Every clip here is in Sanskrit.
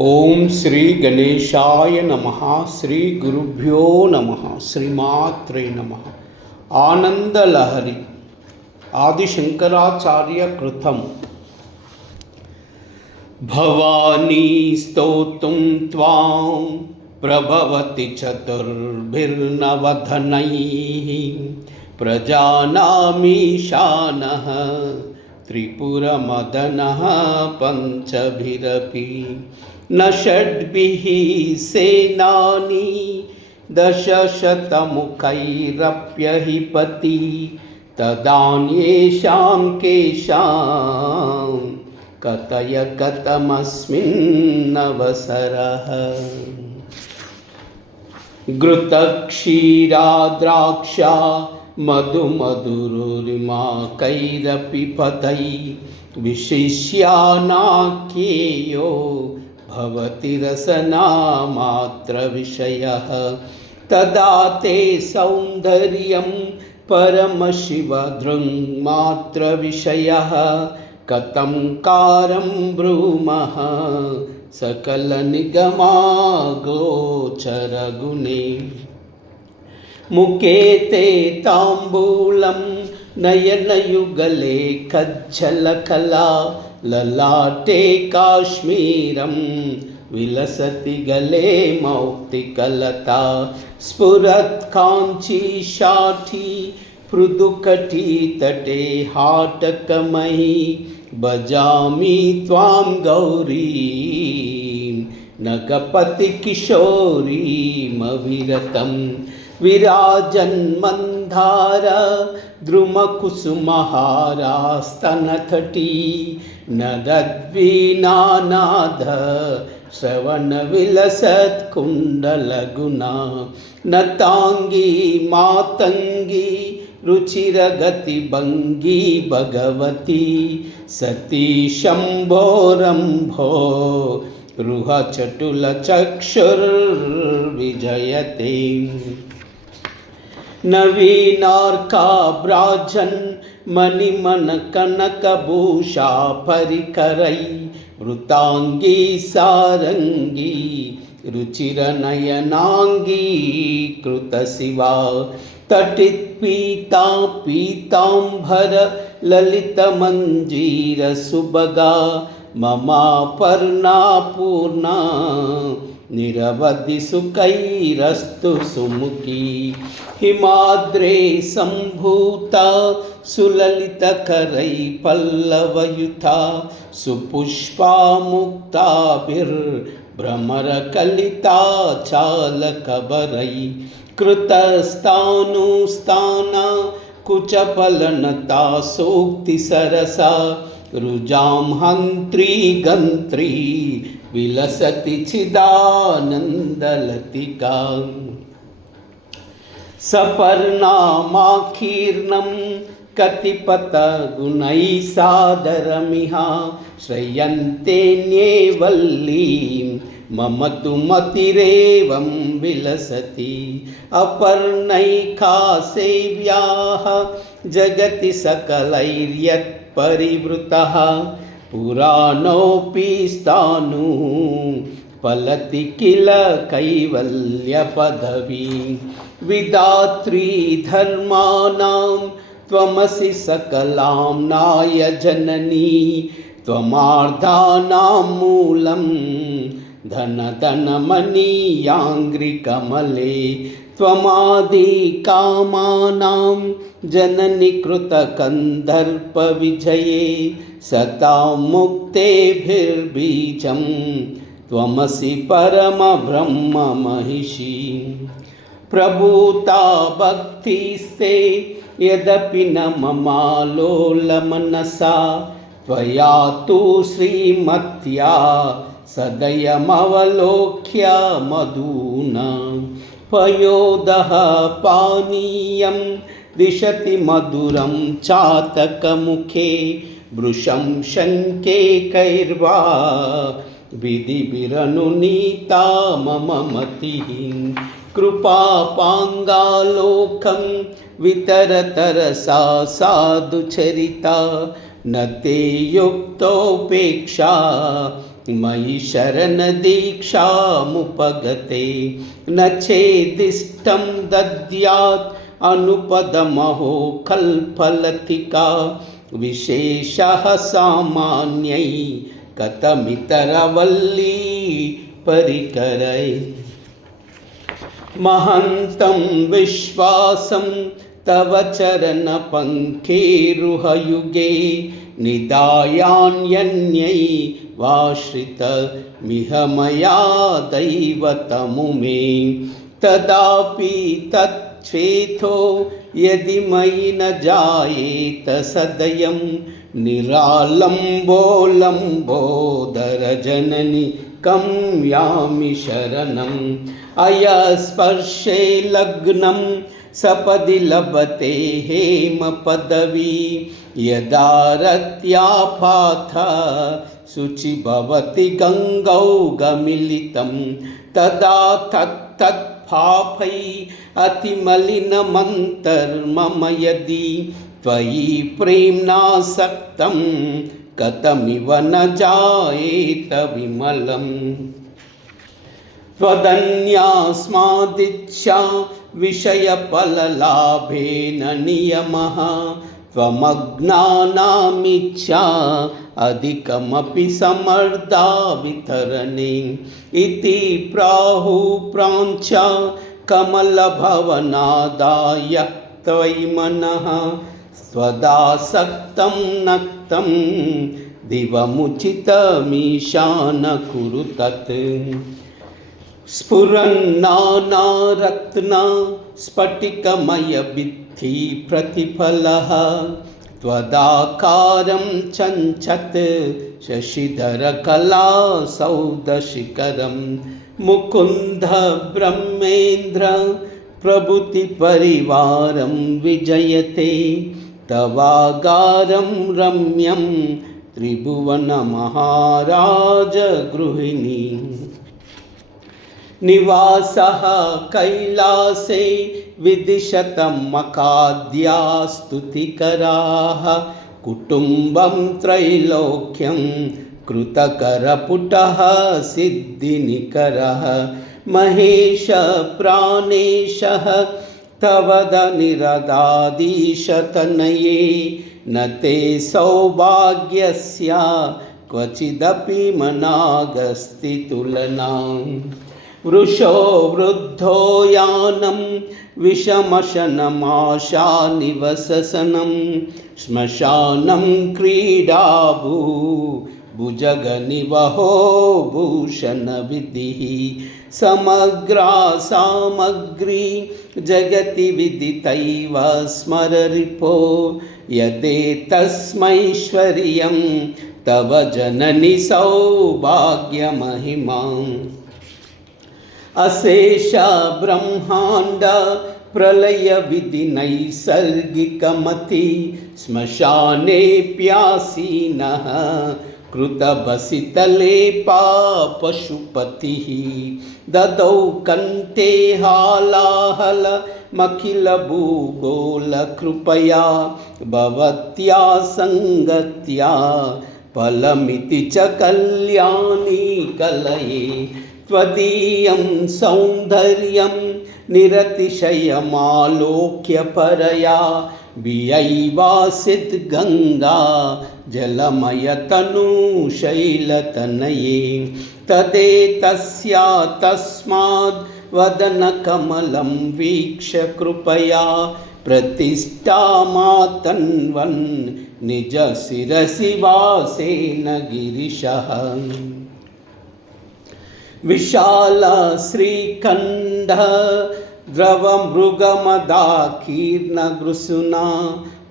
ओम श्री गणेशाय नमः। श्री गुरुभ्यो नमः। श्रीमात्रे नमः। आनंद लहरी आदिशंकराचार्य कृतम। भवानी स्तोतुं त्वां प्रभवति चतुर्भिर्नवधनैः प्रजानामीशानः त्रिपुरमदनः पंचभिरपि न षड्भिः सेनानी दशशतमुखैरप्यहिपति तदान्येषां केषां कतय कथमस्मिन्नवसरः। घृतक्षीराद्राक्षा मधुमधुरिमाकैरपि पदै विशिष्यानाख्येयो भवति रसनामात्रविषयः। तदा ते सौन्दर्यं परमशिवदृङ्मात्रविषयः कथं कारं ब्रूमः सकलनिगमागोचरगुणे। मुखे ते ताम्बूलं नयनयुगले कज्जलकला ललाटे काश्मीरं विलसति गले मौक्तिकलता स्फुरत् काञ्चीशाठी पृदुकटीतटे हाटकमयी भजामि त्वां गौरीं नगपतिकिशोरीमविरतं विराजन्मन्दार द्रुमकुसुमहारास्तनतटी नदद्वीनानाद श्रवणविलसत्कुण्डलगुणा नताङ्गी मातङ्गी रुचिरगतिभङ्गी भगवती सती शम्भोरम्भो रुहचटुलचक्षुर्विजयते। नवीनार्काभ्राजन् मणिमणकनकभूषा परिकरै वृताङ्गी सारङ्गी रुचिरनयनाङ्गी कृतशिवा तटित्पीता पीताम्बर ललितमञ्जीरसुभगा ममापर्णा पूर्णा निरवधि सुखैरस्तु सुमुखी। हिमाद्रे सम्भूता सुललितकरै पल्लवयुता सुपुष्पा मुक्ताभिर्भ्रमरकलिता चालकबरै कृतस्तानुस्ताना कुचफलनता सूक्तिसरसा रुजां हन्त्री गन्त्री विलसति चिदानन्दलतिका। सपर्णामाकीर्णं कतिपतगुणैः सादरमिह श्रयन्तेऽन्ये वल्लीं मम तु मतिरेवं विलसति। अपर्णैका सेव्याः जगति सकलैर्यत्परिवृतः पुराणोऽपि स्थाणु फलति किल कैवल्यपदवी। विधात्री धर्माणां त्वमसि सकलां नाय जननी त्वमार्धानां मूलं धनधनमणियाङ्घ्रिकमले त्वमादिकामानां जननि कृतकन्दर्पविजये सतां मुक्तेभिर्बीजं त्वमसि परमब्रह्ममहिषी। प्रभूता भक्तिस्ते यदपि न ममालोलमनसा त्वया तु श्रीमत्या सदयमवलोक्य मधुना पयोदः पानीयं दिशति मधुरं चातकमुखे भृशं शङ्के कैर्वा विधिभिरनुनीता मम मतिः। कृपापाङ्गालोकं वितरतरसा साधुचरिता न ते युक्तोपेक्षा मयि शरणदीक्षामुपगते न चेदिष्टं दद्यात् अनुपदमहो कल्पलतिका विशेषः सामान्यै कथमितरवल्ली परिकरै महन्तं विश्वासं तव चरणपङ्केरुहयुगे निदायान्यन्यै वाश्रितमिह मया दैवतमुमे तदापि तच्छेथो यदि मयि न जायेत सदयं निरालम्बोलम्बोदरजननि कं यामि शरणम् अयस्पर्शे लग्नं सपदि लभते हेमपदवी यदा रत्यापाथ शुचि भवति गङ्गौ गमिलितं तदा तत्तत्पापै अतिमलिनमन्तर्मम यदि त्वयि प्रेम्णासक्तं कथमिव न जायेत विमलम् त्वदन्यास्मादिच्छा विषयफललाभेन नियमः त्वमज्ञानामिच्छा अधिकमपि समर्दा वितरणे इति प्राहुप्राञ्चा कमलभवनादाय त्वयि मनः स्वदासक्तं नक्तं दिवमुचितमीशान कुरु तत् स्फुरन्नानारत्न स्फटिकमयभित्ति प्रतिफलः त्वदाकारं चञ्चत् शशिधरकलासौधशिखरं मुकुन्द ब्रह्मेन्द्र प्रभृतिपरिवारं विजयते तवागारं रम्यं त्रिभुवनमहाराजगृहिणी निवासः कैलासे विदिशतमकाद्या स्तुतिकराः कुटुम्बं त्रैलोक्यं कृतकरपुटः सिद्धिनिकरः महेश प्राणेशः तवदनिरदादीशतनये न ते सौभाग्यस्य क्वचिदपि मनागस्ति तुलना वृषो वृद्धो यानं विषमशनमाशानिवसनं श्मशानं क्रीडाभू भुजगनिवहो भूषणविधिः समग्रा सामग्री जगति विदितैव स्मररिपो यदेतस्मैश्वर्यं तव जननि सौभाग्यमहिमाम् अशेष ब्रह्मांड प्रलय विधि नैसर्गिकमति श्मशानेऽप्यासीनः कृतभसितलेपा पशुपतिः ददौ कण्ठे हालाहलमखिलभूगोलकृपया भवत्या सङ्गत्या फलमिति च कल्याणी कलये त्वदीयं सौन्दर्यं निरतिशयमालोक्य परया बियैवासित् गङ्गा जलमयतनुशैलतनये तदेतस्या तस्माद् वदनकमलं वीक्ष्य कृपया प्रतिष्ठामातन्वन् निजशिरसि वासेन गिरिशः विशाल श्रीखण्ड द्रवमृगमदाकीर्णगृसुना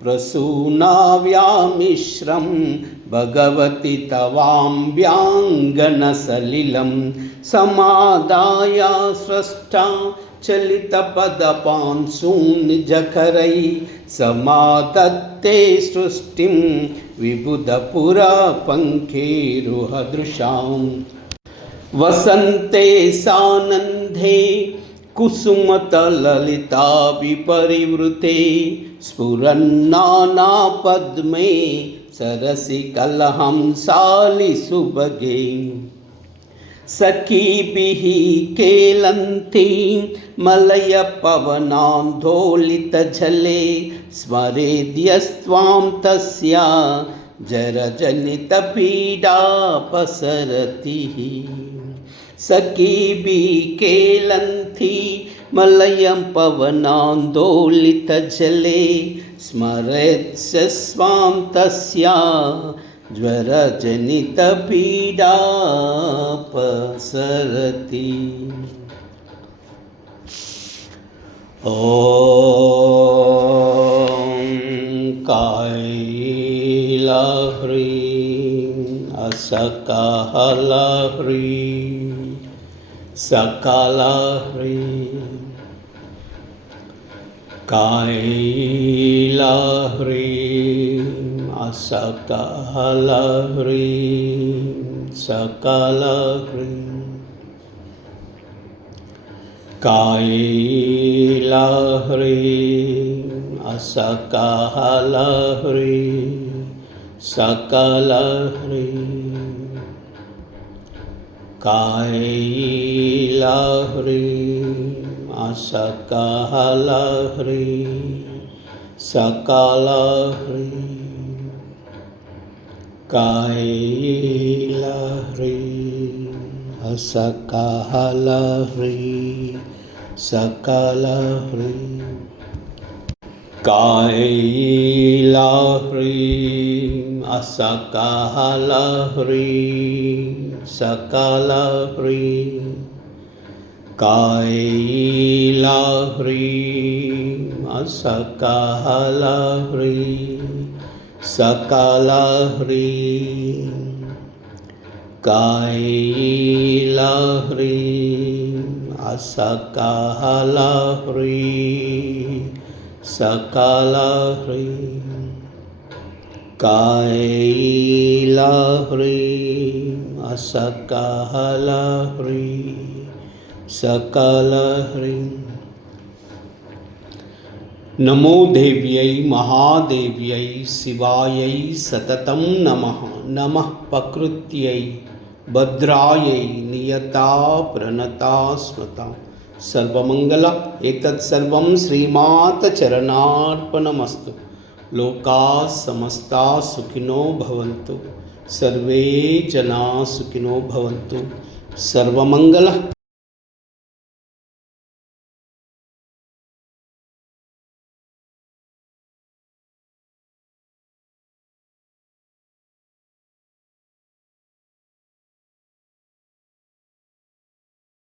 प्रसूनाव्यामिश्रं भगवति तवाम्ब्याङ्गनसलिलं समादाय स्रष्टा चलितपदपांसून्निजकरै समादत्ते सृष्टिं विबुधपुरपङ्केरुहदृशाम् वसन्ते सानन्दे कुसुमतललिता विपरिवृते स्फुरन्नानापद्मे सरसि कलहंसालिसुभगे सखीभिः केलन्तीं मलयपवनान्दोलितजले स्मरेद्यस्त्वां तस्या जरजनितपीडापसरतिः सखीभिः केलन्ती मलयं पवनान्दोलितजले स्मरेत्स्वां तस्या ज्वरजनितपीडापसरति। ॐ कायलाह्रीं असकालाह्रीं सकलाह्रीं कायलाह्रीं असकालाह्रीं सकलाह्रीं कायलाह्रीं असकालाह्रीं सकलाह्रीं कायलाह्रीं असकालाह्रीं सकलाह्रीं कायलाह्रीं असकालाह्रीं सकलाह्रीं कायलाह्रीं असकालाह्रीं सकलाह्रीं कायलाह्रीं असकालाह्रीं सकलाह्रीं कायलाह्रीं असकालाह्रीं सकलाह्रीं कायलाह्रीं असकालाह्रीं सकलाह्रीं। नमो देव्यै महादेव्यै शिवायै सततं नमः। नमः प्रकृत्यै भद्रायै नियता प्रणता स्मृता सर्वमंगल एतत् सर्वं श्रीमाता चरणार्पणमस्तु। लोकाः समस्ताः सुखिनो भवन्तु, सर्वे जनाः सुखिनो भवन्तु। सर्वमंगल।